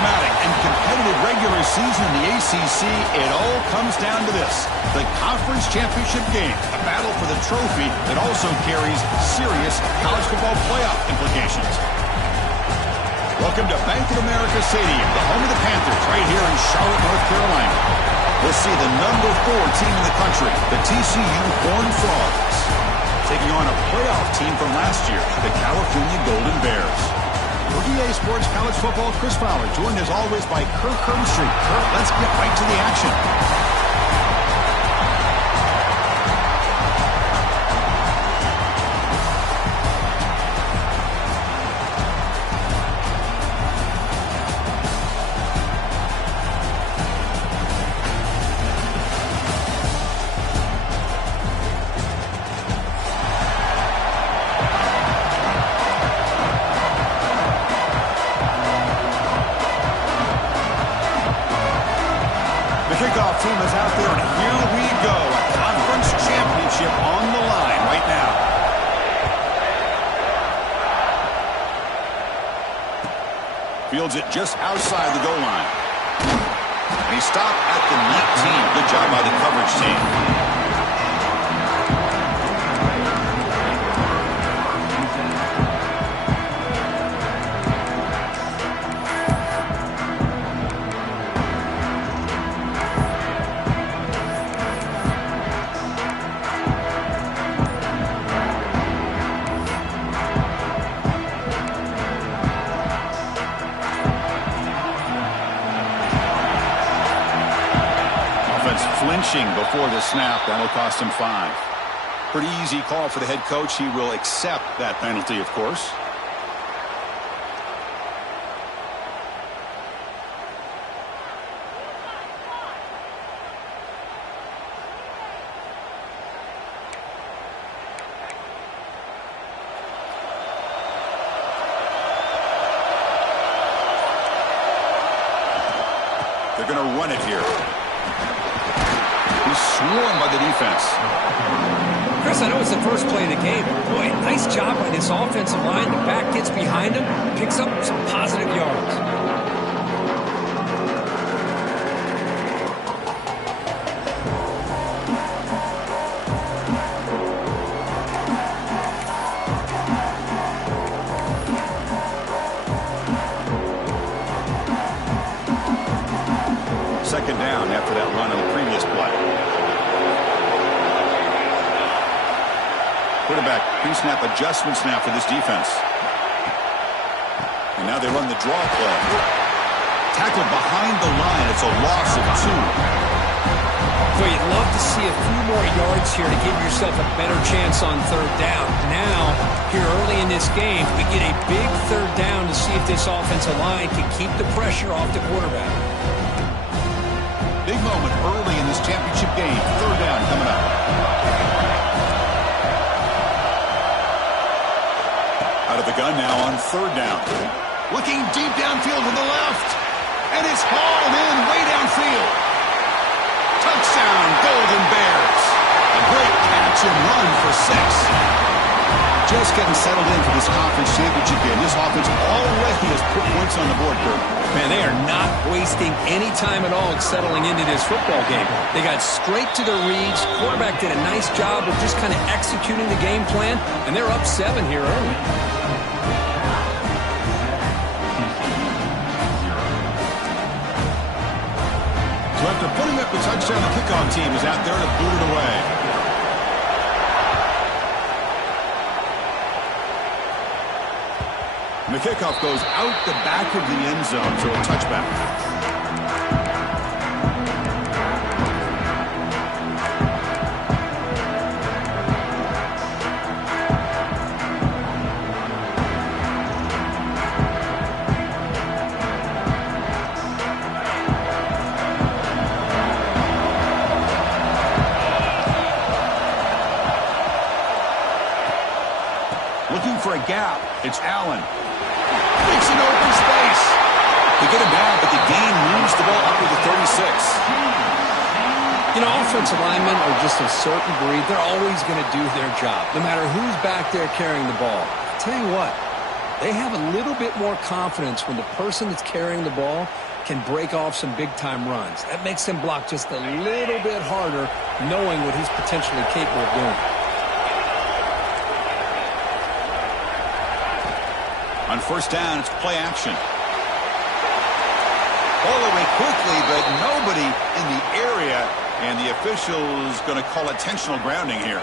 dramatic and competitive regular season in the ACC, it all comes down to this: the conference championship game, a battle for the trophy that also carries serious college football playoff implications. Welcome to Bank of America Stadium, the home of the Panthers, right here in Charlotte, North Carolina. We'll see the number 4 team in the country, the TCU Horned Frogs, taking on a playoff team from last year, the California Golden Bears. For EA Sports College Football, Chris Fowler, joined as always by Kirk Herbstreit. Kirk, let's get right to the action. Kickoff team is out there, and here we go. A conference championship on the line right now. Fields it just outside the goal line. And he stopped at the 19. Good job by the coverage team. Flinching before the snap. That'll cost him 5. Pretty easy call for the head coach. He will accept that penalty, of course. They're going to run it here. He's swarmed by the defense. Chris, I know it's the first play of the game. Boy, nice job by this offensive line. The back gets behind him, picks up some positive yards. Second down after that run on the previous play. Quarterback pre-snap adjustment snap for this defense. And now they run the draw play. Tackled behind the line. It's a loss of 2. Well, you'd love to see a few more yards here to give yourself a better chance on third down. Now, here early in this game, we get a big third down to see if this offensive line can keep the pressure off the quarterback. Big moment early in this championship game. Third down coming up. Out of the gun now on third down. Looking deep downfield to the left. And it's hauled in way downfield. Touchdown, Golden Bears. A great catch and run for 6. Just getting settled in for this conference championship game. This offense already has put points on the board, Kirk. Man, they are not wasting any time at all settling into this football game. They got straight to their reads. Quarterback did a nice job of just kind of executing the game plan, and they're up 7 here early. So after putting up the touchdown, the kickoff team is out there to boot it away. And the kickoff goes out the back of the end zone, so a touchback. Looking for a gap. It's Allen. Makes an open space. They get him down, but the gain moves the ball up to the 36. You know, offensive linemen are just a certain breed. They're always going to do their job, no matter who's back there carrying the ball. I'll tell you what, They have a little bit more confidence when the person that's carrying the ball can break off some big-time runs. That makes him block just a little bit harder, knowing what he's potentially capable of doing. On first down, it's play action. Ball away quickly, but nobody in the area, and the official is going to call intentional grounding here.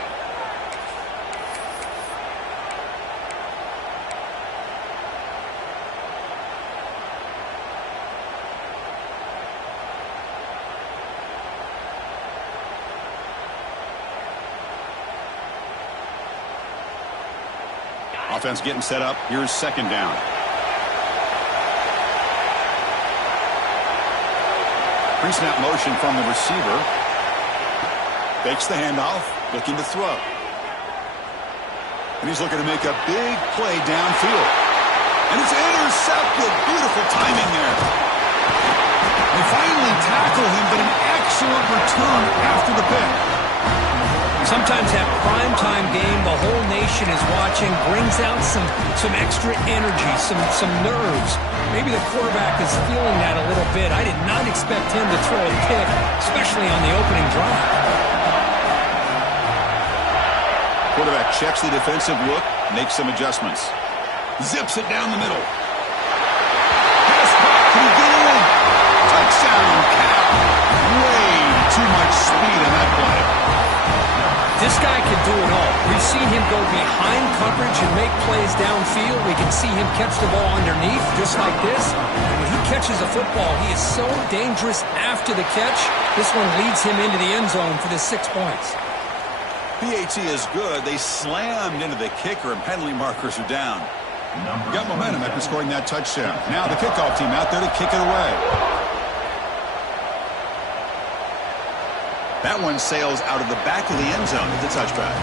Offense getting set up. Here's second down. Pre-snap motion from the receiver. Fakes the handoff, looking to throw. And he's looking to make a big play downfield. And it's intercepted. Beautiful timing there. They finally tackle him, but an excellent return after the pick. Sometimes that primetime game the whole nation is watching brings out some extra energy, some nerves. Maybe the quarterback is feeling that a little bit. I did not expect him to throw a pick, especially on the opening drive. Quarterback checks the defensive look, makes some adjustments. Zips it down the middle. Pass back, can he get in? Touchdown, Cal. Way too much speed in that play. This guy can do it all. We've seen him go behind coverage and make plays downfield. We can see him catch the ball underneath, just like this. And when he catches a football, he is so dangerous after the catch. This one leads him into the end zone for the 6 points. PAT is good. They slammed into the kicker, and penalty markers are down. Got momentum after scoring that touchdown. Now the kickoff team out there to kick it away. That one sails out of the back of the end zone with the touchback.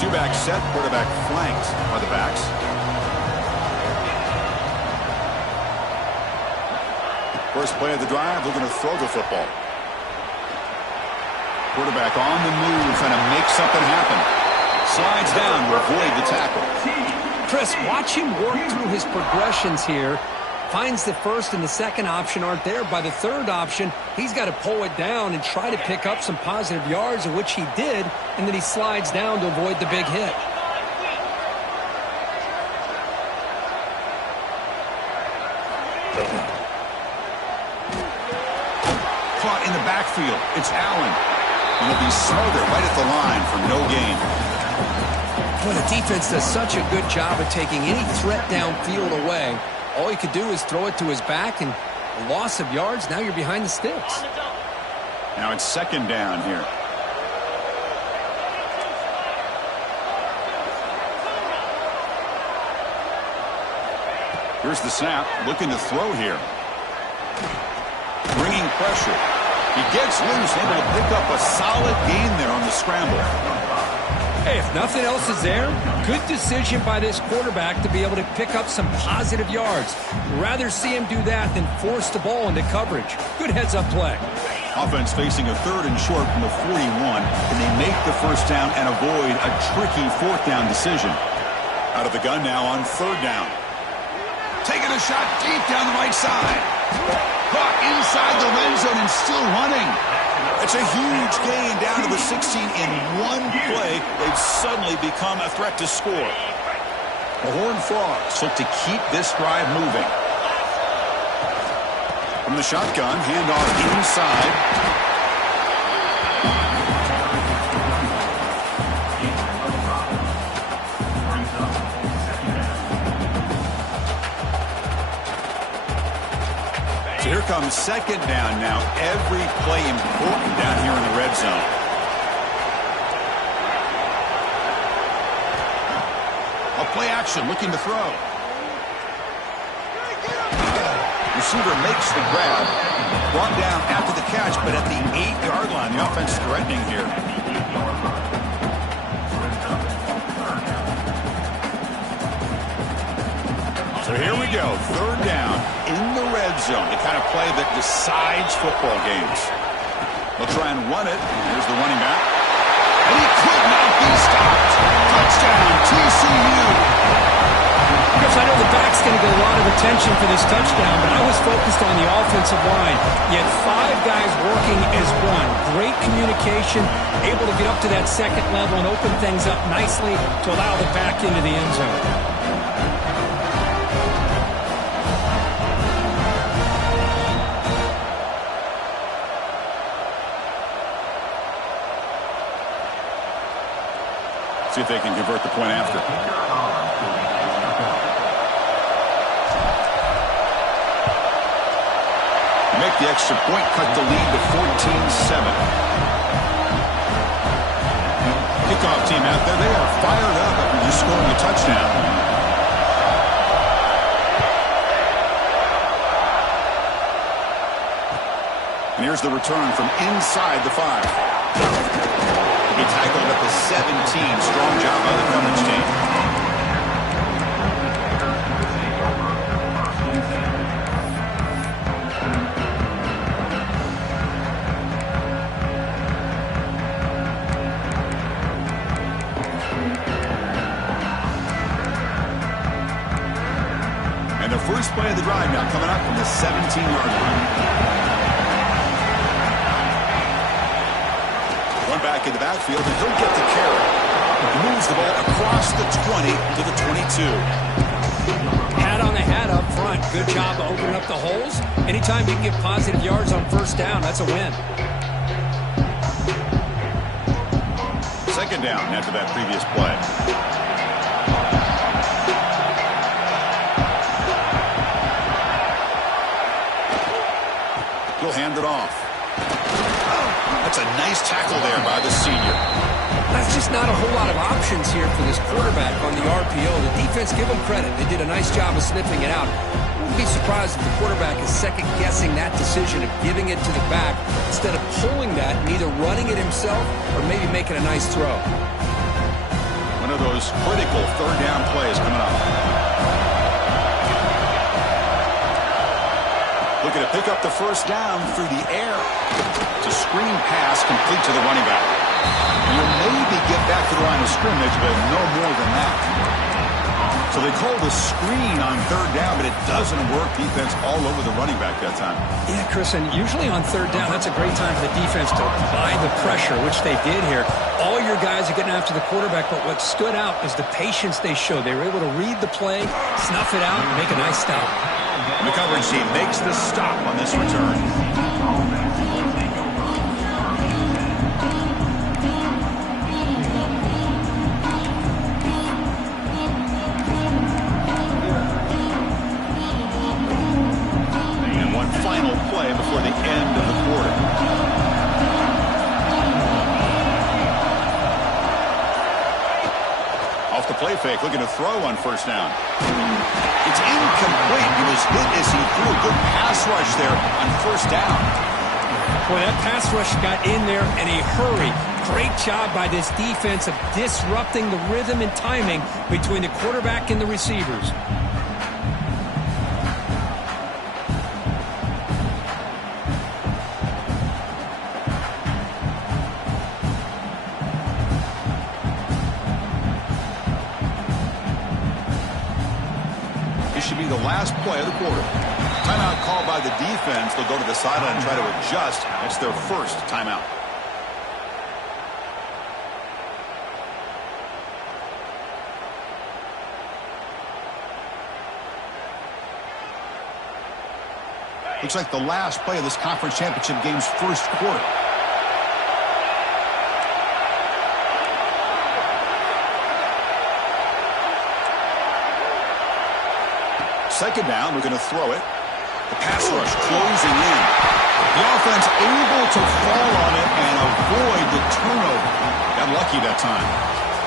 Two-back set, quarterback flanked by the backs. First play of the drive, looking to throw the football. Quarterback on the move, trying to make something happen. Slides down to avoid the tackle. Chris, watch him work through his progressions here. Finds the first and the second option aren't there. By the third option, he's got to pull it down and try to pick up some positive yards, of which he did, and then he slides down to avoid the big hit. Caught in the backfield. It's Allen. And he'll be smothered right at the line for no gain. Well, the defense does such a good job of taking any threat downfield away. All he could do is throw it to his back, and a loss of yards, now you're behind the sticks. Now it's second down here. Here's the snap, looking to throw here. Bringing pressure. He gets loose, able to pick up a solid gain there on the scramble. Hey, if nothing else is there, good decision by this quarterback to be able to pick up some positive yards. Rather see him do that than force the ball into coverage. Good heads-up play. Offense facing a third and short from the 41, and they make the first down and avoid a tricky fourth down decision. Out of the gun now on third down. Taking a shot deep down the right side. Caught inside the red zone and still running. It's a huge gain down to the 16 in one play. They've suddenly become a threat to score. The Horned Frogs look to keep this drive moving. From the shotgun, handoff inside. So here comes second down now. Every play important down here in the red zone. A play action, looking to throw. Receiver makes the grab. Brought down after the catch, but at the 8-yard line, the offense threatening here. So here we go, third down in the red zone. The kind of play that decides football games. They'll try and run it. Here's the running back. And he could not be stopped. Touchdown, TCU. Chris, I know the back's going to get a lot of attention for this touchdown, but I was focused on the offensive line. You had 5 guys working as one. Great communication, able to get up to that second level and open things up nicely to allow the back into the end zone. See if they can convert the point after. Make the extra point, cut the lead to 14-7. Kickoff team out there, they are fired up after just scoring a touchdown. And here's the return from inside the 5. He tackled at the 17. Strong job by the coverage team. And the first play of the drive now coming up from the 17-yard line. Back in the backfield, and he'll get the carry. He moves the ball across the 20 to the 22. Hat on the hat up front. Good job of opening up the holes. Anytime you can get positive yards on first down, that's a win. Second down after that previous play. He'll hand it off. That's a nice tackle there by the senior. That's just not a whole lot of options here for this quarterback on the RPO. The defense, give them credit. They did a nice job of sniffing it out. I wouldn't be surprised if the quarterback is second-guessing that decision of giving it to the back instead of pulling that and either running it himself or maybe making a nice throw. One of those critical third-down plays coming up. Looking to pick up the first down through the air. It's a screen pass complete to the running back. You'll maybe get back to the line of scrimmage, but no more than that. So they call the screen on third down, but it doesn't work. Defense all over the running back that time. Yeah, Chris, and usually on third down, that's a great time for the defense to apply the pressure, which they did here. All your guys are getting after the quarterback, but what stood out is the patience they showed. They were able to read the play, snuff it out, and make a nice stop. And the coverage team makes the stop on this return. And one final play before the end of the quarter. Off the play fake, looking to throw on first down. It's incomplete. He was hit as he threw a good pass rush there on first down. Boy, that pass rush got in there in a hurry. Great job by this defense of disrupting the rhythm and timing between the quarterback and the receivers. Should be the last play of the quarter. Timeout called by the defense. They'll go to the sideline and try to adjust. It's their first timeout. Looks like the last play of this conference championship game's first quarter. Second down, we're going to throw it. The pass rush closing in. The offense able to fall on it and avoid the turnover. Got lucky that time.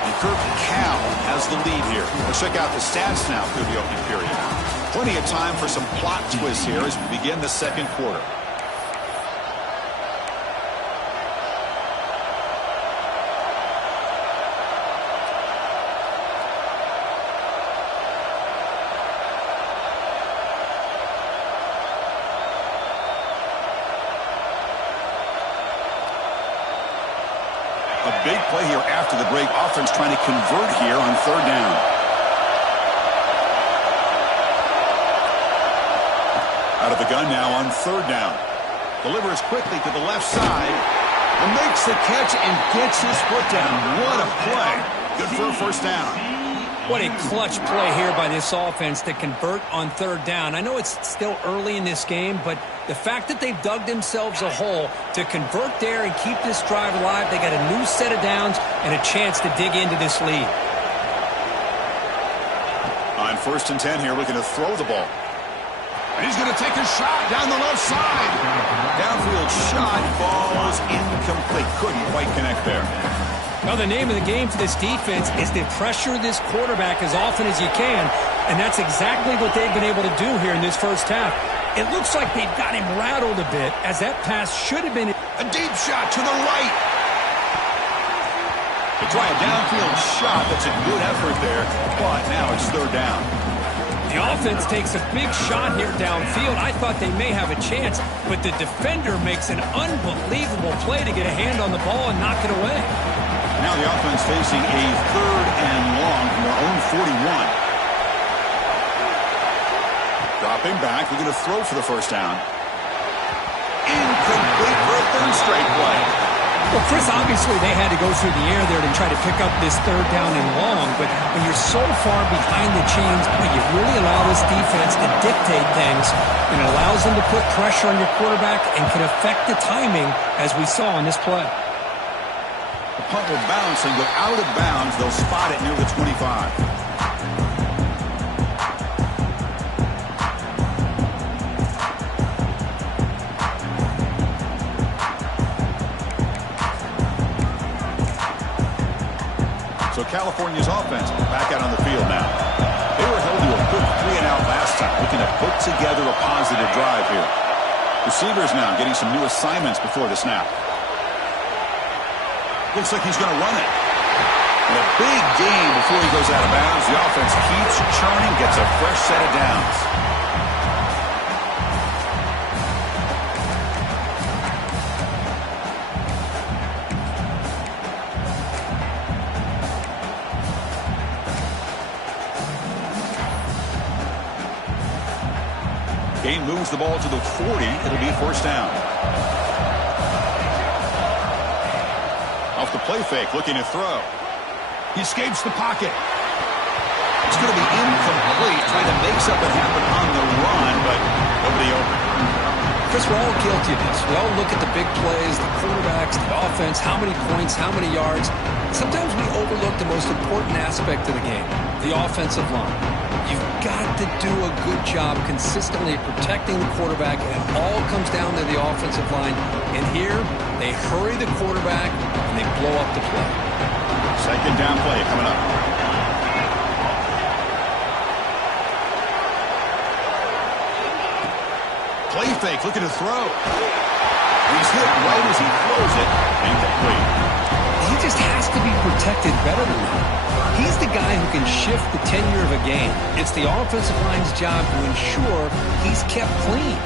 And Kirk Cal has the lead here. Let's check out the stats now through the opening period. Plenty of time for some plot twists here as we begin the second quarter. A big play here after the break. Offense trying to convert here on third down. Out of the gun now on third down. Delivers quickly to the left side. And makes the catch and gets his foot down. What a play. Good for a first down. What a clutch play here by this offense to convert on third down. I know it's still early in this game, but the fact that they've dug themselves a hole to convert there and keep this drive alive, they got a new set of downs and a chance to dig into this lead. On 1st and 10 here, looking to throw the ball. And he's going to take a shot down the left side. Downfield shot falls incomplete. Couldn't quite connect there. Now, the name of the game for this defense is to pressure this quarterback as often as you can, and that's exactly what they've been able to do here in this first half. It looks like they've got him rattled a bit, as that pass should have been a deep shot to the right. They try a downfield shot. That's a good effort there, but now it's third down. The offense takes a big shot here downfield. I thought they may have a chance, but the defender makes an unbelievable play to get a hand on the ball and knock it away. Now the offense facing a third and long from their own 41. Dropping back, they're going to throw for the first down. Incomplete for a third straight play. Well, Chris, obviously they had to go through the air there to try to pick up this third down and long, but when you're so far behind the chains, you really allow this defense to dictate things, and it allows them to put pressure on your quarterback and can affect the timing, as we saw in this play. The punt will bounce and go out of bounds. They'll spot it near the 25. So California's offense back out on the field now. They were held to a quick 3-and-out last time, looking to put together a positive drive here. Receivers now getting some new assignments before the snap. Looks like he's going to run it. And a big gain before he goes out of bounds. The offense keeps churning, gets a fresh set of downs. Game moves the ball to the 40. It'll be a first down. Off the play fake, looking to throw. He escapes the pocket. It's going to be incomplete, trying to make something happen on the run, but nobody open. Chris, we're all guilty of this. We all look at the big plays, the quarterbacks, the offense, how many points, how many yards. Sometimes we overlook the most important aspect of the game, the offensive line. You've got to do a good job consistently protecting the quarterback, and it all comes down to the offensive line. And here, they hurry the quarterback, and they blow up the play. Second down play coming up. Play fake, looking to throw. He's hit right as he throws it. Incomplete. He just has to be protected better than that. He's the guy who can shift the tenure of a game. It's the offensive line's job to ensure he's kept clean.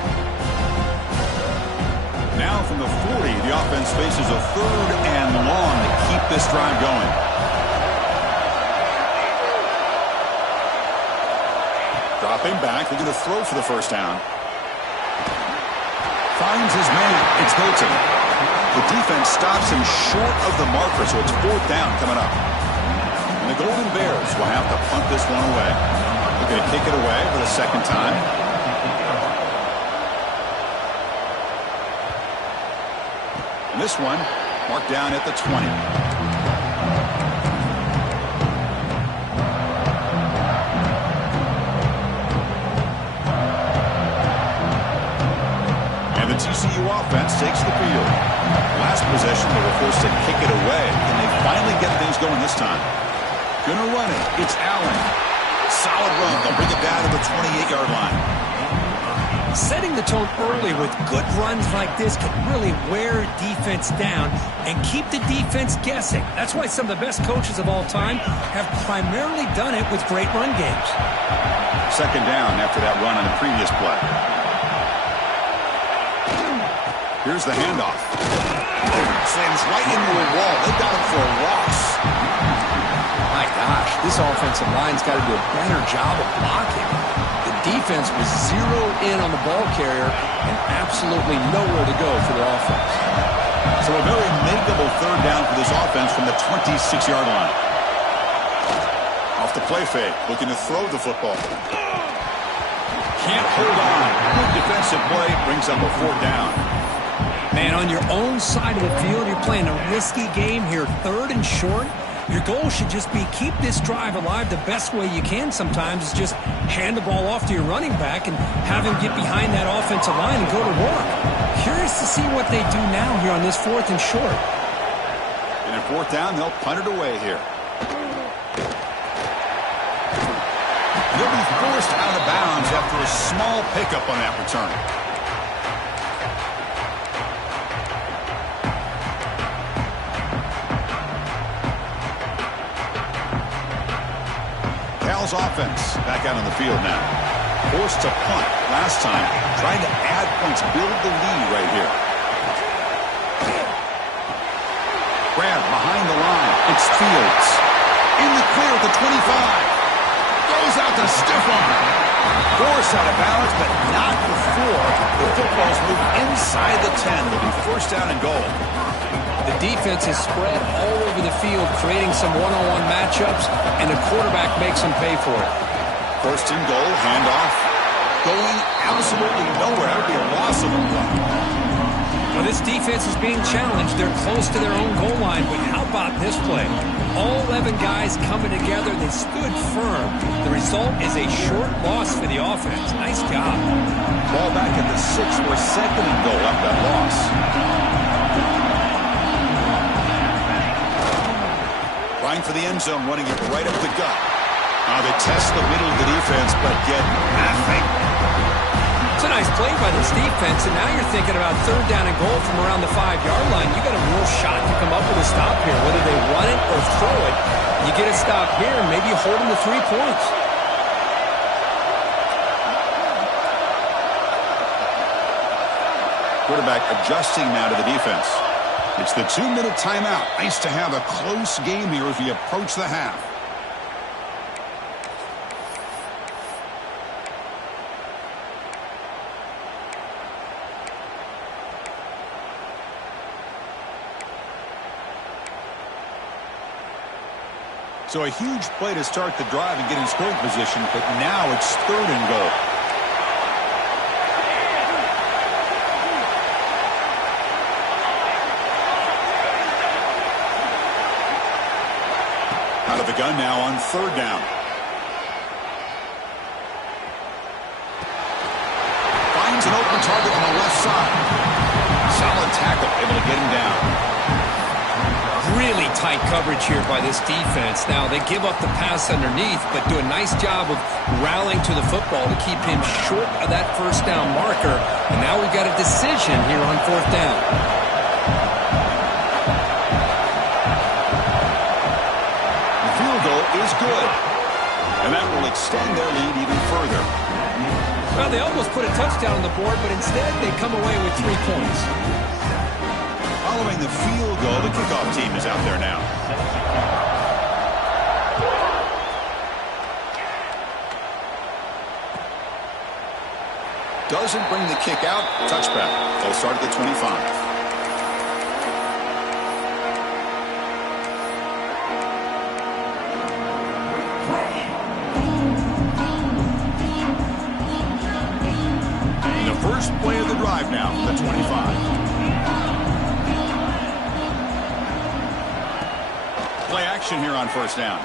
Now from the 40, the offense faces a third and long to keep this drive going. Dropping back, they're going to throw for the first down. Finds his man. It's Hilton. The defense stops him short of the marker, so it's fourth down coming up. And the Golden Bears will have to punt this one away. They're going to kick it away for the second time. And this one marked down at the 20. And the TCU offense takes the field. Last possession, they were forced to kick it away, and they finally get things going this time. Gonna run it. It's Allen. Solid run. They'll bring it down to the 28-yard line. Setting the tone early with good runs like this can really wear a defense down and keep the defense guessing. That's why some of the best coaches of all time have primarily done it with great run games. Second down after that run on the previous play. Here's the handoff. Slams right into a wall. They got him for a loss. My gosh, this offensive line's got to do a better job of blocking. The defense was zeroed in on the ball carrier and absolutely nowhere to go for the offense. So a very makeable third down for this offense from the 26-yard line. Off the play fake, looking to throw the football. Can't hold on. Good defensive play brings up a fourth down. Man, on your own side of the field, you're playing a risky game here, third and short. Your goal should just be keep this drive alive the best way you can sometimes is just hand the ball off to your running back and have him get behind that offensive line and go to work. Curious to see what they do now here on this fourth and short. And at fourth down, they'll punt it away here. He'll be forced out of bounds after a small pickup on that return. Cal's offense back out on the field now. Forced to punt last time, trying to add points, build the lead right here. Grab behind the line. It's Fields. In the clear at the 25. Goes out to stiff arm. Force out of balance, but not before the football's moved inside the 10. They'll be first down and goal. The defense is spread all over the field, creating some one-on-one matchups, and the quarterback makes them pay for it. First and goal, handoff. Going absolutely nowhere. That would be a loss of a play. Well, this defense is being challenged. They're close to their own goal line, but how about this play? All 11 guys coming together. They stood firm. The result is a short loss for the offense. Nice job. Ball back at the 6 for second and goal after that loss. Trying for the end zone, running it right up the gut. They test the middle of the defense, but get nothing. It's a nice play by this defense, and now you're thinking about third down and goal from around the 5-yard line. You got a real shot to come up with a stop here, whether they run it or throw it. You get a stop here, and maybe you hold them to 3 points. Quarterback adjusting now to the defense. It's the 2-minute timeout. Nice to have a close game here as we approach the half. So a huge play to start the drive and get in scoring position, but now it's third and goal. Out of the gun now on third down. Finds an open target on the left side. Solid tackle, able to get him down. Really tight coverage here by this defense. Now, they give up the pass underneath, but do a nice job of rallying to the football to keep him short of that first down marker. And now we've got a decision here on fourth down. The field goal is good. And that will extend their lead even further. Well, they almost put a touchdown on the board, but instead they come away with 3 points. Following the field goal, the kickoff team is out there now. Doesn't bring the kick out. Touchback. They'll start at the 25. The first play of the drive now, the 25. Play action here on first down.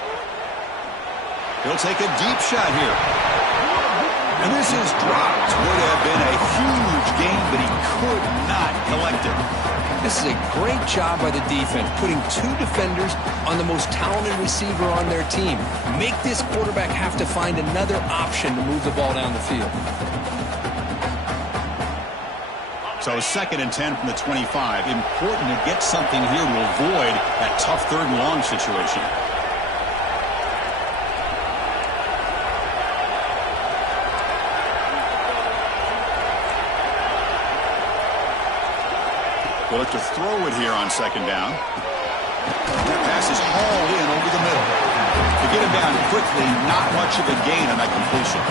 He'll take a deep shot here. And this is dropped. Would have been a huge gain, but he could not collect it. This is a great job by the defense, putting 2 defenders on the most talented receiver on their team. Make this quarterback have to find another option to move the ball down the field. So 2nd and 10 from the 25. Important to get something here to avoid that tough third and long situation. They'll look to throw it here on second down. That pass is hauled in over the middle. To get him down quickly, not much of a gain on that completion.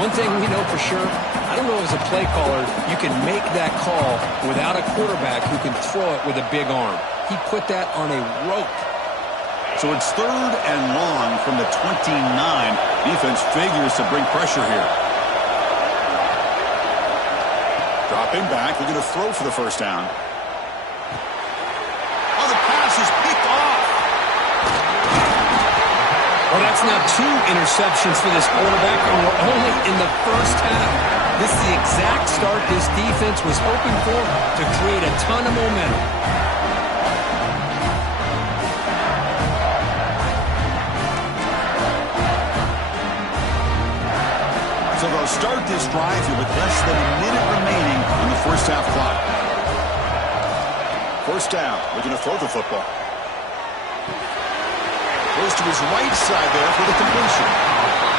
One thing we know for sure, I don't know as a play caller, you can make that call without a quarterback who can throw it with a big arm. He put that on a rope. So it's 3rd and long from the 29. Defense figures to bring pressure here. Dropping back, they're going to throw for the first down. Oh, the pass is picked off. Well, that's now 2 interceptions for this quarterback, and we're only in the first half. This is the exact start this defense was hoping for to create a ton of momentum. So they'll start this drive here with less than a minute remaining in the first half clock. First down, looking to throw the football. Goes to his right side there for the completion.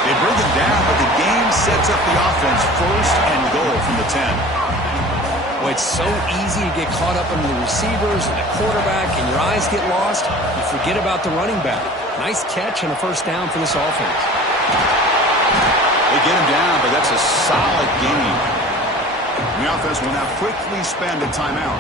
They bring him down, but the game sets up the offense 1st and goal from the 10. Well, it's so easy to get caught up in the receivers and the quarterback, and your eyes get lost. You forget about the running back. Nice catch and a first down for this offense. They get him down, but that's a solid gain. The offense will now quickly spend a timeout.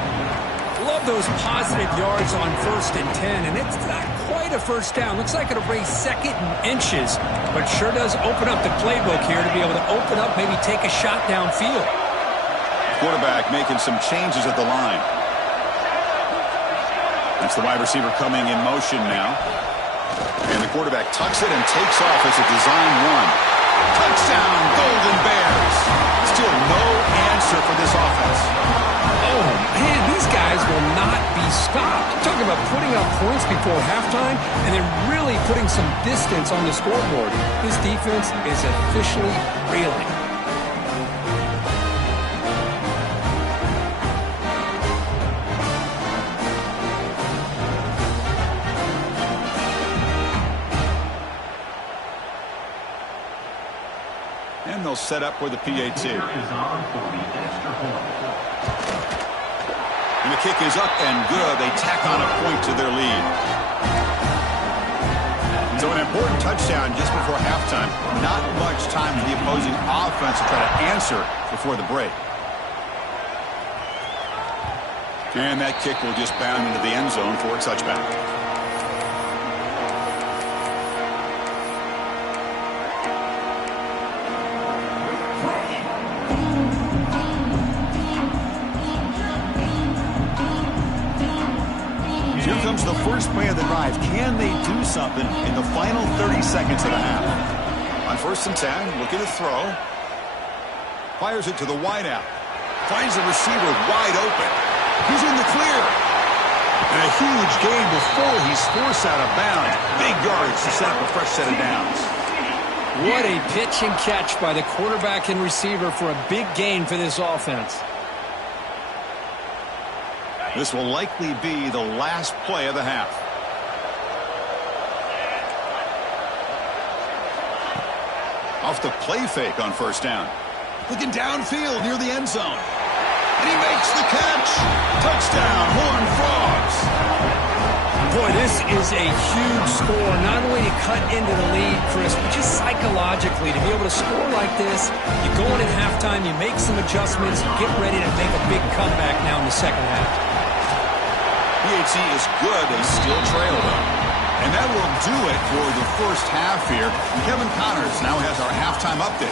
Love those positive yards on 1st and 10, and it's not quite a first down. Looks like it'll raise 2nd and inches, but sure does open up the playbook here to be able to open up, maybe take a shot downfield. Quarterback making some changes at the line. That's the wide receiver coming in motion now. And the quarterback tucks it and takes off as a design run. Touchdown, Golden Bears. Still no answer for this offense. Oh, man, these guys will not be stopped. Talking about putting up points before halftime and then really putting some distance on the scoreboard. This defense is officially reeling. And they'll set up for the PAT. And the kick is up and good. They tack on a point to their lead. So an important touchdown just before halftime. Not much time for the opposing offense to try to answer before the break. And that kick will just bound into the end zone for a touchback. Here comes the first play of the drive. Can they do something in the final 30 seconds of the half? On 1st and 10, looking to throw. Fires it to the wideout. Finds the receiver wide open. He's in the clear. And a huge gain before he's forced out of bounds. Big yardage to set up a fresh set of downs. What a pitch and catch by the quarterback and receiver for a big gain for this offense. This will likely be the last play of the half. Off the play fake on 1st down. Looking downfield near the end zone. And he makes the catch. Touchdown, Horned Frogs. Boy, this is a huge score. Not only to cut into the lead, Chris, but just psychologically to be able to score like this. You go in at halftime, you make some adjustments, you get ready to make a big comeback now in the second half. PAT is good. They still trail them. And that will do it for the first half here. Kevin Connors now has our halftime update.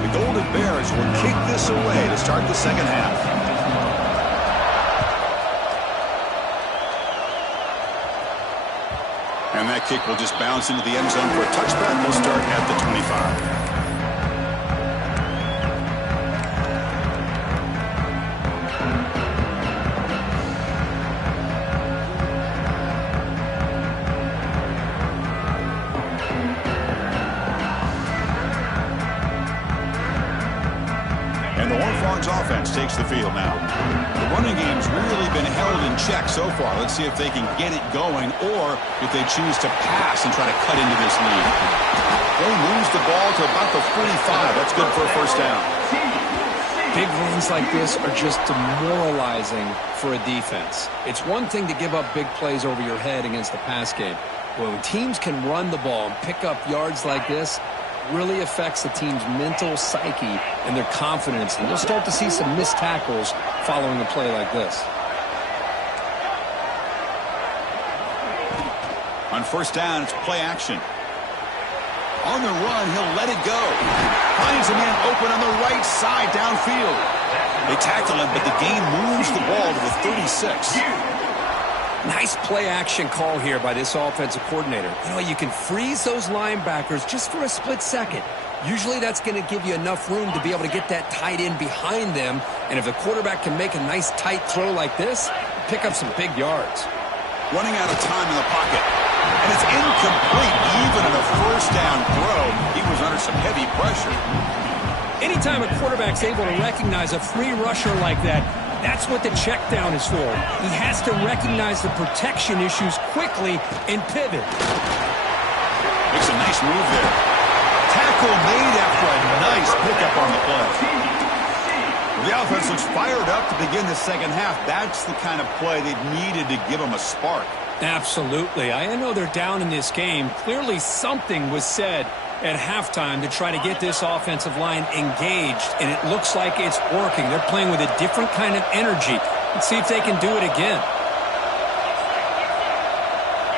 The Golden Bears will kick this away to start the second half. And that kick will just bounce into the end zone for a touchback. We'll start at the 25. And the Horned Frogs Pittsburgh's offense takes the field now. The running game's really been held in check so far. Let's see if they can get it going or if they choose to pass and try to cut into this lead. They moves the ball to about the 45. That's good for a first down. Big runs like this are just demoralizing for a defense. It's one thing to give up big plays over your head against the pass game. But when teams can run the ball and pick up yards like this, it really affects the team's mental psyche and their confidence. And you'll start to see some missed tackles following a play like this. On first down, it's play action. On the run, he'll let it go. Finds a man open on the right side downfield. They tackle him, but the gain moves the ball to the 36. Nice play action call here by this offensive coordinator. You know, you can freeze those linebackers just for a split second. Usually that's going to give you enough room to be able to get that tight end behind them. And if the quarterback can make a nice tight throw like this, pick up some big yards. Running out of time in the pocket. And it's incomplete. Even on a first down throw, he was under some heavy pressure. Anytime a quarterback's able to recognize a free rusher like that, that's what the check down is for. He has to recognize the protection issues quickly and pivot. Makes a nice move there. Tackle made after a nice pickup on the play. The offense looks fired up to begin the second half. That's the kind of play they've needed to give them a spark. Absolutely. I know they're down in this game. Clearly something was said at halftime to try to get this offensive line engaged, and it looks like it's working. They're playing with a different kind of energy. Let's see if they can do it again.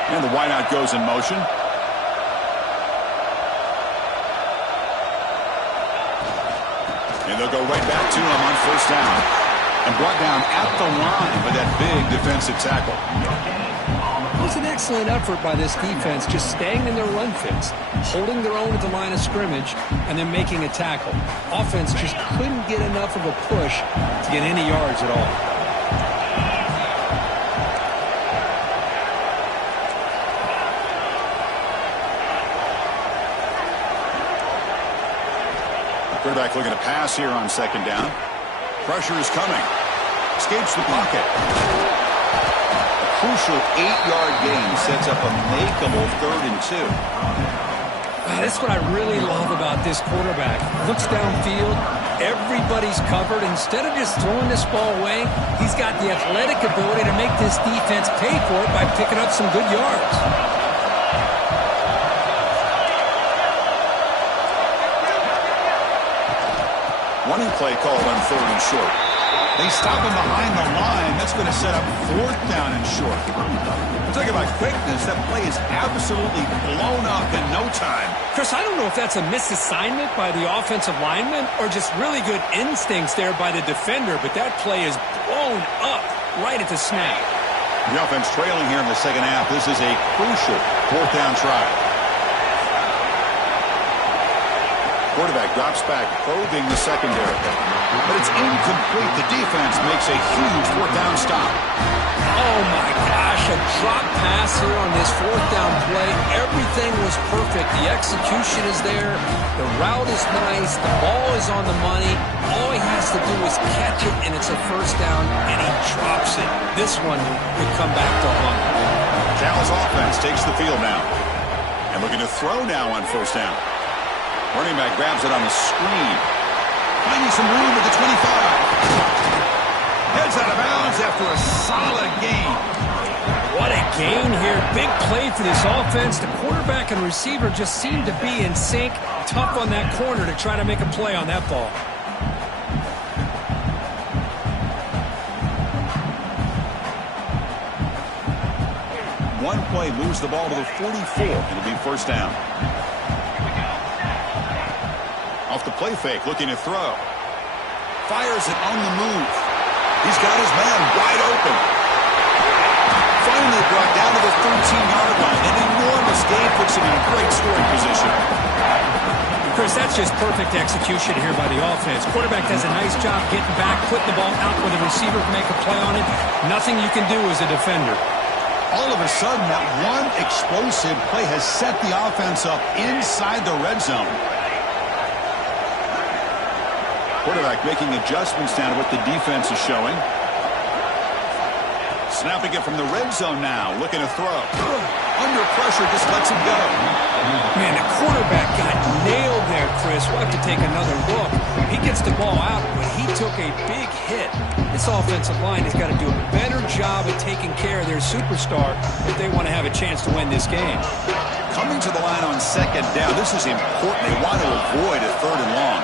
And the wideout goes in motion. And they'll go right back to him on first down. And brought down at the line with that big defensive tackle. It was an excellent effort by this defense, just staying in their run fits, holding their own at the line of scrimmage, and then making a tackle. Offense just couldn't get enough of a push to get any yards at all. Quarterback looking to pass here on second down. Pressure is coming. Escapes the pocket. Crucial 8-yard gain sets up a makeable 3rd and 2. That's what I really love about this quarterback. Looks downfield, everybody's covered. Instead of just throwing this ball away, he's got the athletic ability to make this defense pay for it by picking up some good yards. Running play called on 3rd and short. They stop him behind the line. That's going to set up 4th down and short. Talk about quickness. That play is absolutely blown up in no time. Chris, I don't know if that's a misassignment by the offensive lineman or just really good instincts there by the defender, but that play is blown up right at the snap. The offense trailing here in the second half. This is a crucial 4th down try. Quarterback drops back, probing the secondary. But it's incomplete. The defense makes a huge 4th down stop. Oh, my gosh, a drop pass here on this 4th down play. Everything was perfect. The execution is there. The route is nice. The ball is on the money. All he has to do is catch it, and it's a first down, and he drops it. This one would come back to haunt him. Dallas offense takes the field now. And looking to throw now on first down. Running back grabs it on the screen. Finding some room at the 25. Heads out of bounds after a solid gain. What a gain here. Big play for this offense. The quarterback and receiver just seem to be in sync. Tough on that corner to try to make a play on that ball. One play moves the ball to the 44. It'll be first down. Off the play fake, looking to throw. Fires it on the move. He's got his man wide open. Finally brought down to the 13-yard line. An enormous gain puts him in a great scoring position. Chris, that's just perfect execution here by the offense. Quarterback does a nice job getting back, putting the ball out where the receiver can make a play on it. Nothing you can do as a defender. All of a sudden, that one explosive play has set the offense up inside the red zone. Quarterback making adjustments down to what the defense is showing. Snapping it from the red zone now. Looking to throw. Under pressure, just lets it go. Man, the quarterback got nailed there, Chris. We'll have to take another look. He gets the ball out, but he took a big hit. This offensive line has got to do a better job of taking care of their superstar if they want to have a chance to win this game. Coming to the line on second down. This is important. They want to avoid a third and long.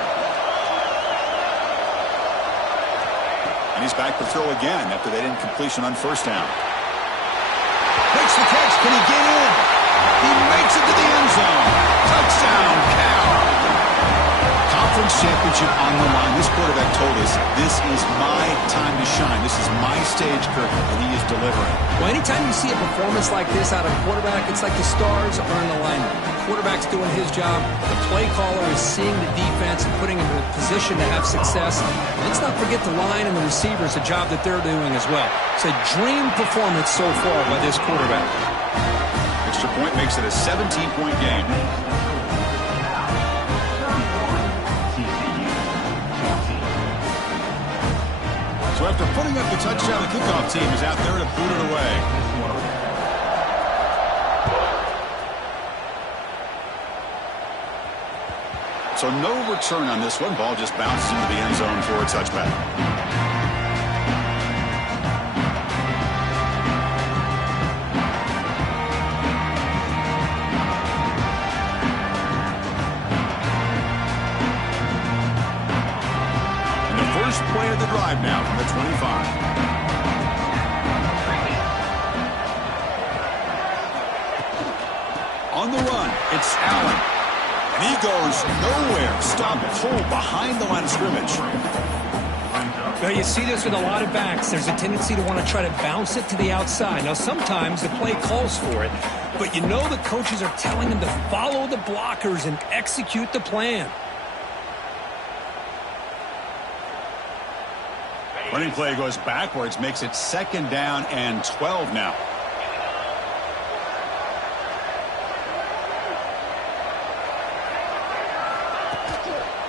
And he's back to throw again after that incompletion on first down. Makes the catch. Can he get in? He makes it to the end zone. Touchdown, Cal. Conference championship on the line. This quarterback told us, this is my time to shine. This is my stage, Kirk, and he is delivering. Well, anytime you see a performance like this out of a quarterback, it's like the stars are in alignment. The quarterback's doing his job. The play caller is seeing the defense and putting him in a position to have success. Let's not forget the line and the receivers, the job that they're doing as well. It's a dream performance so far by this quarterback. Extra point makes it a 17-point game. So after putting up the touchdown, the kickoff team is out there to boot it away. So no return on this one. Ball just bounces into the end zone for a touchback. And the first play of the drive now from the 25. On the run, it's Allen. And he goes nowhere. Stop pull behind the line of scrimmage. Now, you see this with a lot of backs. There's a tendency to want to try to bounce it to the outside. Now, sometimes the play calls for it, but you know the coaches are telling them to follow the blockers and execute the plan. Running play goes backwards, makes it second down and 12 now.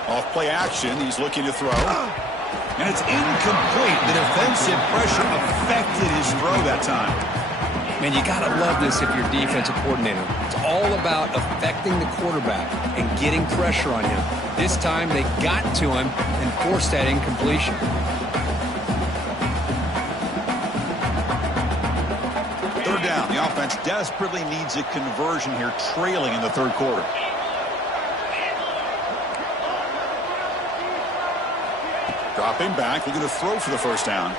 Off play action, he's looking to throw. And it's incomplete. The defensive pressure affected his throw that time. Man, you got to love this if you're defensive coordinator. It's all about affecting the quarterback and getting pressure on him. This time they got to him and forced that incompletion. Third down. The offense desperately needs a conversion here, trailing in the third quarter. Dropping back, looking to throw for the first down.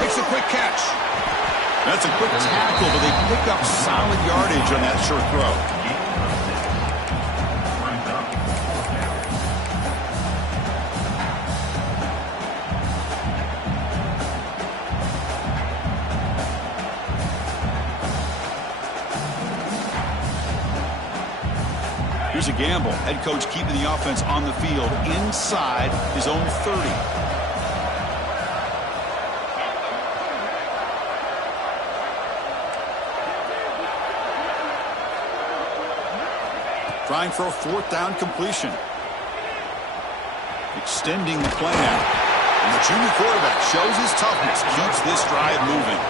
Makes a quick catch. That's a quick tackle, but they pick up solid yardage on that short throw. Here's a gamble. Head coach keeping the offense on the field inside his own 30. Trying for a fourth down completion. Extending the play out. And the junior quarterback shows his toughness, keeps this drive moving.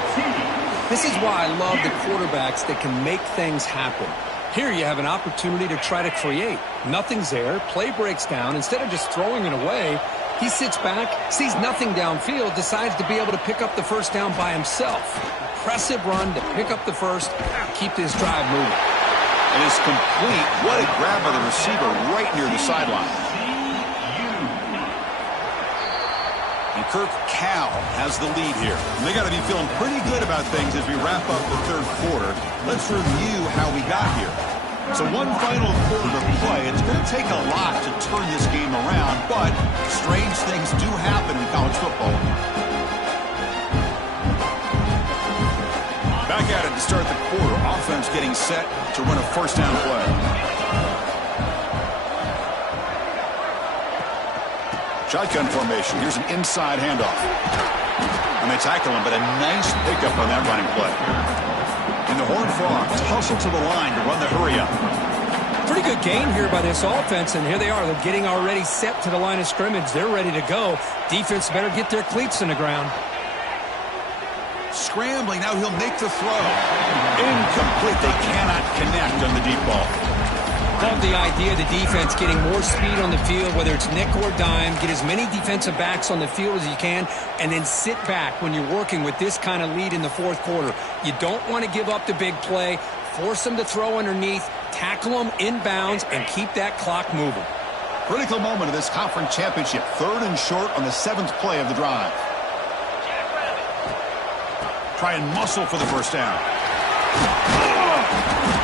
This is why I love the quarterbacks that can make things happen. Here you have an opportunity to try to create. Nothing's there. Play breaks down. Instead of just throwing it away, he sits back, sees nothing downfield, decides to be able to pick up the first down by himself. Impressive run to pick up the first, keep this drive moving. And it's complete. What a grab by the receiver right near the sideline. And Kirk, Cal has the lead here. And they got to be feeling pretty good about things as we wrap up the third quarter. Let's review how we got here. So one final quarter to play. It's going to take a lot to turn this game around, but strange things do happen in college football. Back at it to start the quarter. Offense getting set to run a first down play. Shotgun formation. Here's an inside handoff. And they tackle him, but a nice pickup on that running play. And the Horned Frogs hustle to the line to run the hurry up. Pretty good gain here by this offense, and here they are. They're getting already set to the line of scrimmage. They're ready to go. Defense better get their cleats in the ground. Scrambling, now he'll make the throw. Incomplete, they cannot connect on the deep ball. Love the idea of the defense getting more speed on the field, whether it's nickel or dime, get as many defensive backs on the field as you can, and then sit back when you're working with this kind of lead in the fourth quarter. You don't want to give up the big play, force them to throw underneath, tackle them inbounds, and keep that clock moving. Critical moment of this conference championship. 3rd and short on the 7th play of the drive. Try and muscle for the first down.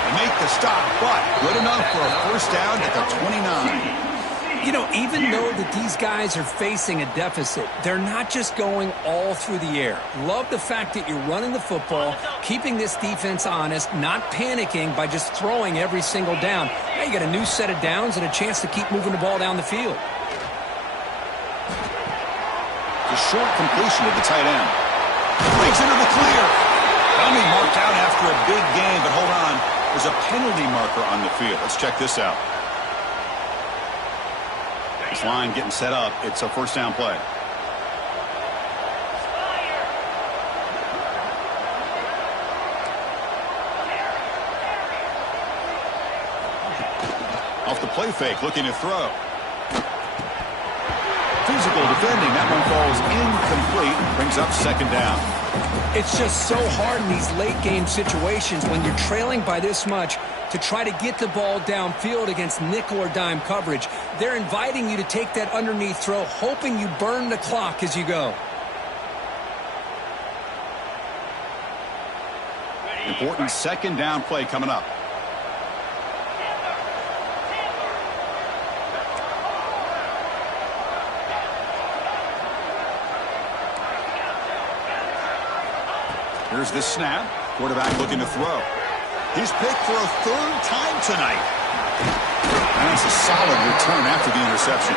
They make the stop, but good enough for a first down at the 29. You know, even though that these guys are facing a deficit, they're not just going all through the air. Love the fact that you're running the football, keeping this defense honest, not panicking by just throwing every single down. Now you got a new set of downs and a chance to keep moving the ball down the field. The short completion of the tight end. Breaks into the clear. Dummy marked out after a big gain, but hold on. There's a penalty marker on the field. Let's check this out. This line getting set up. It's a first down play. Off the play fake, looking to throw. Physical defending. That one falls incomplete. Brings up second down. It's just so hard in these late game situations when you're trailing by this much to try to get the ball downfield against nickel or dime coverage. They're inviting you to take that underneath throw, hoping you burn the clock as you go. Important second down play coming up. Here's the snap. Quarterback looking to throw. He's picked for a 3rd time tonight. And that's a solid return after the interception.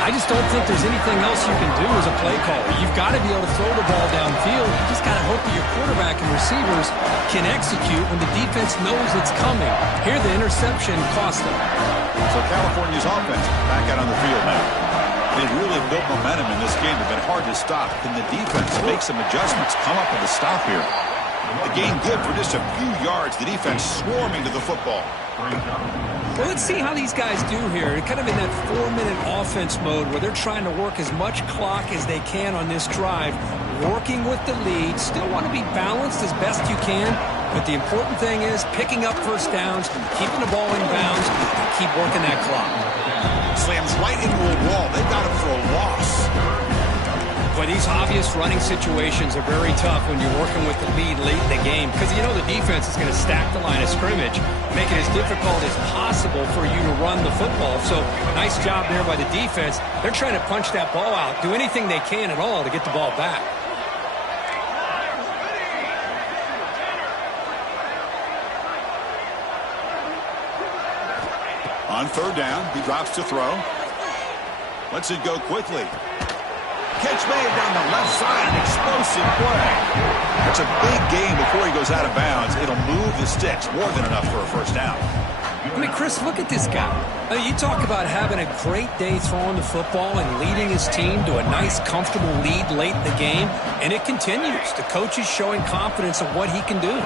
I just don't think there's anything else you can do as a play caller. You've got to be able to throw the ball downfield. You just got to hope that your quarterback and receivers can execute when the defense knows it's coming. Here, the interception cost them. So California's offense back out on the field now. They've really built momentum in this game. They've been hard to stop. Can the defense make some adjustments, come up with a stop here? The game good for just a few yards. The defense swarming to the football. Well, let's see how these guys do here. Kind of in that 4-minute offense mode where they're trying to work as much clock as they can on this drive, working with the lead. Still want to be balanced as best you can, but the important thing is picking up first downs, keeping the ball in bounds, and keep working that clock. Slams right into a wall. They've got him for a loss. But these obvious running situations are very tough when you're working with the lead late in the game because you know the defense is going to stack the line of scrimmage, make it as difficult as possible for you to run the football. So nice job there by the defense. They're trying to punch that ball out, do anything they can at all to get the ball back. On 3rd down, he drops to throw. Lets it go quickly. Catch made down the left side. Explosive play. That's a big gain before he goes out of bounds. It'll move the sticks. More than enough for a first down. I mean, Chris, look at this guy. I mean, you talk about having a great day throwing the football and leading his team to a nice, comfortable lead late in the game, and it continues. The coach is showing confidence of what he can do.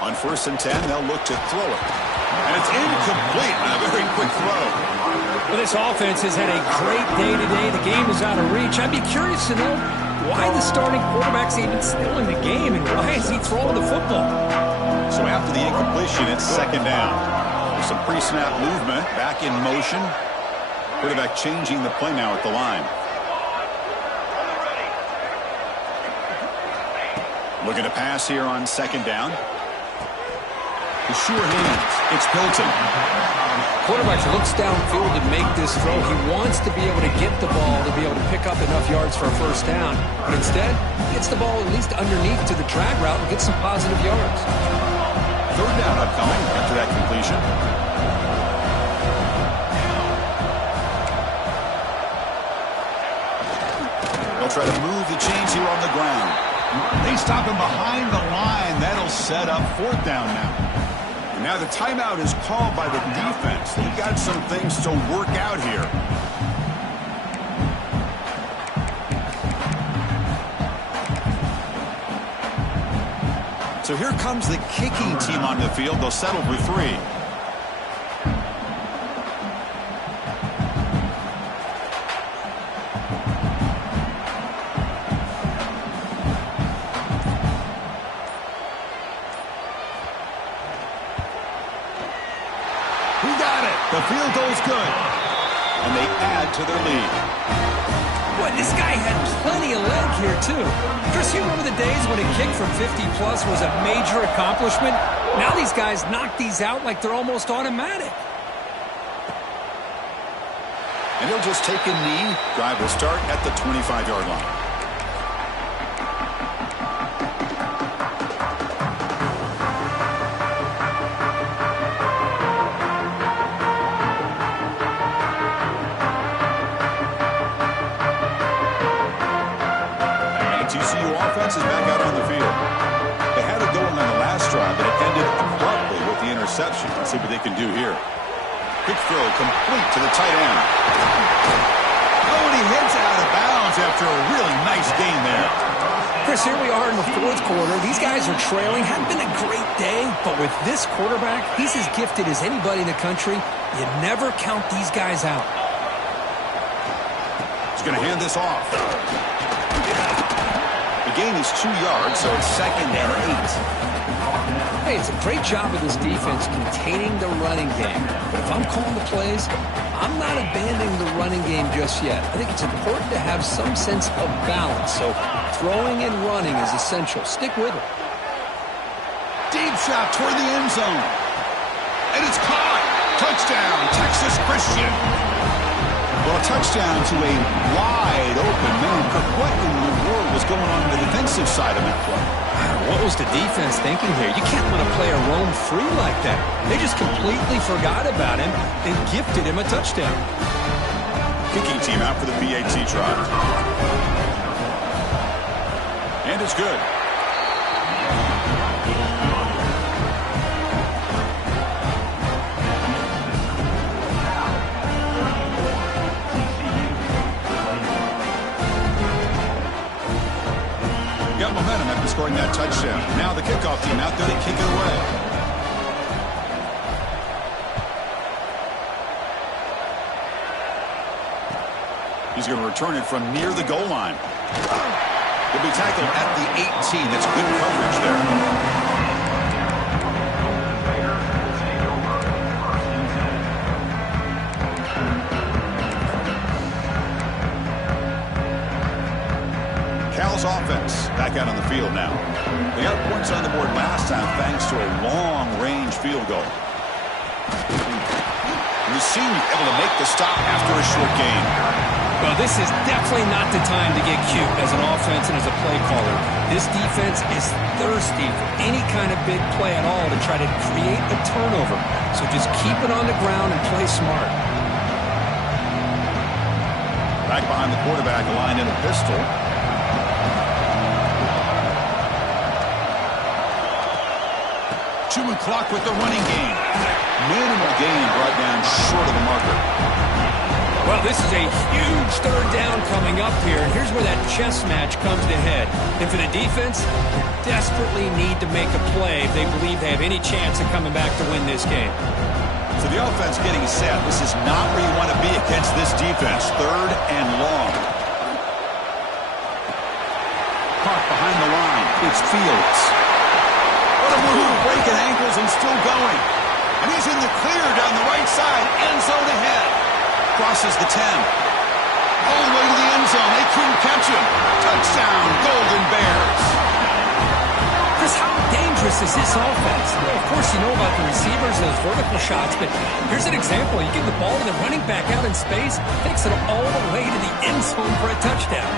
On 1st and 10, they'll look to throw it. And it's incomplete on a very quick throw. Well, this offense has had a great day today. The game is out of reach. I'd be curious to know why the starting quarterback's even still in the game and why is he throwing the football? So after the incompletion, it's 2nd down. There's some pre-snap movement, back in motion. Quarterback changing the play now at the line. Looking to pass here on 2nd down. The sure hands. It's Hilton. Quarterback looks downfield to make this throw. He wants to be able to get the ball to be able to pick up enough yards for a first down. But instead, he gets the ball at least underneath to the drag route and gets some positive yards. 3rd down upcoming after that completion. They'll try to move the chains here on the ground. They stop him behind the line. That'll set up 4th down now. Now the timeout is called by the defense. They got some things to work out here. So here comes the kicking team on the field. They'll settle for 3. He got it. The field goal's good. And they add to their lead. Boy, this guy had plenty of leg here, too. Chris, you remember the days when a kick from 50-plus was a major accomplishment? Now these guys knock these out like they're almost automatic. And he'll just take a knee. Drive will start at the 25-yard line. Is back out on the field. They had it going on the last drive, but it ended abruptly with the interception. Let's see what they can do here. Quick throw complete to the tight end. Oh, and he heads out of bounds after a really nice gain there. Chris, here we are in the 4th quarter. These guys are trailing. Hadn't been a great day, but with this quarterback, he's as gifted as anybody in the country. You never count these guys out. He's going to hand this off. The gain is 2 yards, so it's 2nd and 8. Hey, it's a great job of this defense containing the running game. But if I'm calling the plays, I'm not abandoning the running game just yet. I think it's important to have some sense of balance. So throwing and running is essential. Stick with it. Deep shot toward the end zone. And it's caught. Touchdown, Texas Christian. Well, a touchdown to a wide open man. What in the world was going on the defensive side of that play? What was the defense thinking here? You can't let a player roam free like that. They just completely forgot about him and gifted him a touchdown. Kicking team out for the PAT try. And it's good. Got momentum after scoring that touchdown. Now the kickoff team out there to kick it away. He's going to return it from near the goal line. He'll be tackled at the 18. That's good coverage there. Cal's offense back out on the field now. They got points on the board last time thanks to a long-range field goal. And the senior able to make the stop after a short gain. Well, this is definitely not the time to get cute as an offense and as a play caller. This defense is thirsty for any kind of big play at all to try to create a turnover. So just keep it on the ground and play smart. Back behind the quarterback, aligned in a pistol. Chewing clock with the running game. Minimal gain brought down short of the marker. Well, this is a huge 3rd down coming up here. And here's where that chess match comes to head. And for the defense, desperately need to make a play if they believe they have any chance of coming back to win this game. So the offense getting set. This is not where you want to be against this defense. 3rd and long. Caught behind the line. It's Fields. What a move, breaking ankles and still going. And he's in the clear down the right side, end zone ahead. Crosses the 10. All the way to the end zone. They couldn't catch him. Touchdown, Golden Bears. Chris, how dangerous is this offense? Well, of course, you know about the receivers, those vertical shots, but here's an example. You give the ball to the running back out in space, takes it all the way to the end zone for a touchdown.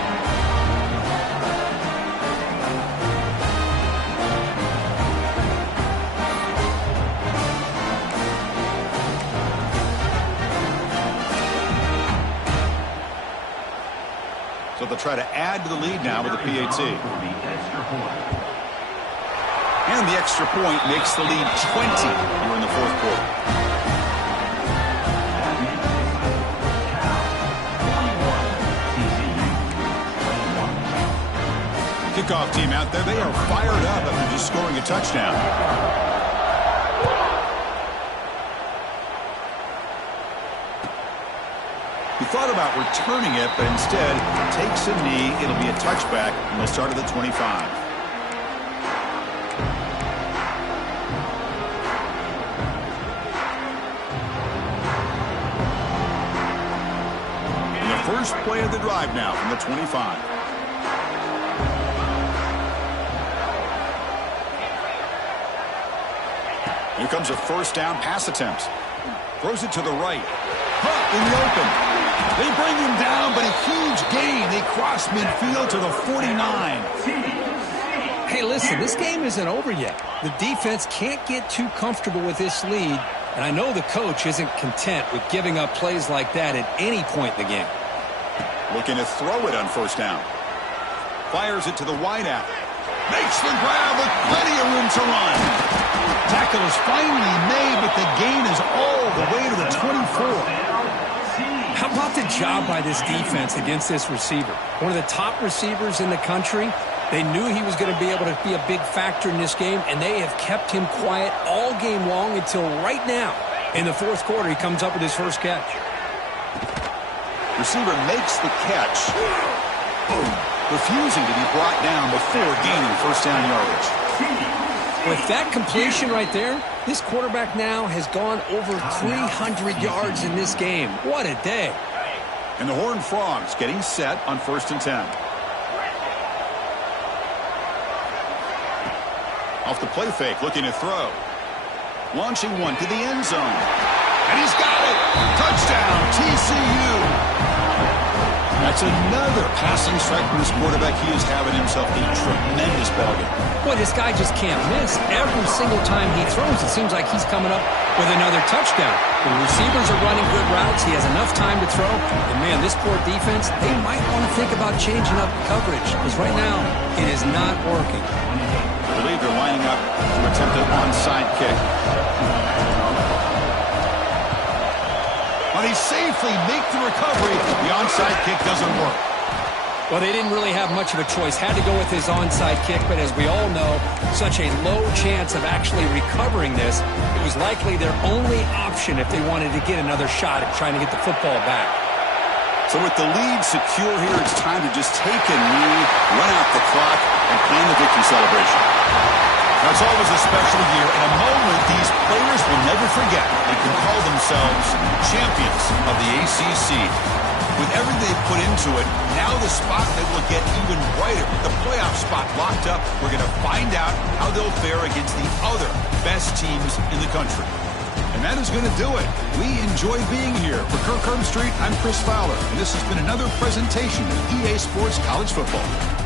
So they'll try to add to the lead now with the PAT. And the extra point makes the lead 20 here in the fourth quarter. Kickoff team out there, they are fired up after just scoring a touchdown. He thought about returning it, but instead takes a knee. It'll be a touchback, and they'll start at the 25. And the first play of the drive now from the 25. Here comes a first down pass attempt. Throws it to the right. Hunt in the open. They bring him down, but a huge gain. They cross midfield to the 49. Hey, listen, this game isn't over yet. The defense can't get too comfortable with this lead, and I know the coach isn't content with giving up plays like that at any point in the game. Looking to throw it on first down. Fires it to the wideout. Makes the grab with plenty of room to run. Tackle is finally made, but the gain is all the way to the 24. How about the job by this defense against this receiver? One of the top receivers in the country. They knew he was going to be able to be a big factor in this game, and they have kept him quiet all game long until right now. In the fourth quarter, he comes up with his first catch. Receiver makes the catch. Refusing to be brought down before gaining first down yardage. With that completion right there, this quarterback now has gone over 300 yards in this game. What a day. And the Horned Frogs getting set on 1st and 10. Off the play fake, looking to throw. Launching one to the end zone. And he's got it! Touchdown, TCU! That's another passing strike from this quarterback. He is having himself a tremendous ballgame. Boy, this guy just can't miss. Every single time he throws, it seems like he's coming up with another touchdown. The receivers are running good routes. He has enough time to throw. And, man, this poor defense, they might want to think about changing up coverage. Because right now, it is not working. I believe they're lining up to attempt an onside kick. But they safely make the recovery. The onside kick doesn't work. Well, they didn't really have much of a choice. Had to go with his onside kick, but as we all know, such a low chance of actually recovering this. It was likely their only option if they wanted to get another shot at trying to get the football back. So with the lead secure here, it's time to just take a knee, run out the clock, and plan the victory celebration. Now, it's always a special year, and a moment these players will never forget. They can call themselves champions of the ACC. With everything they've put into it, now the spotlight will get even brighter. With the playoff spot locked up, we're going to find out how they'll fare against the other best teams in the country. And that is going to do it. We enjoy being here. For Kirk Herbstreit, I'm Chris Fowler, and this has been another presentation of EA Sports College Football.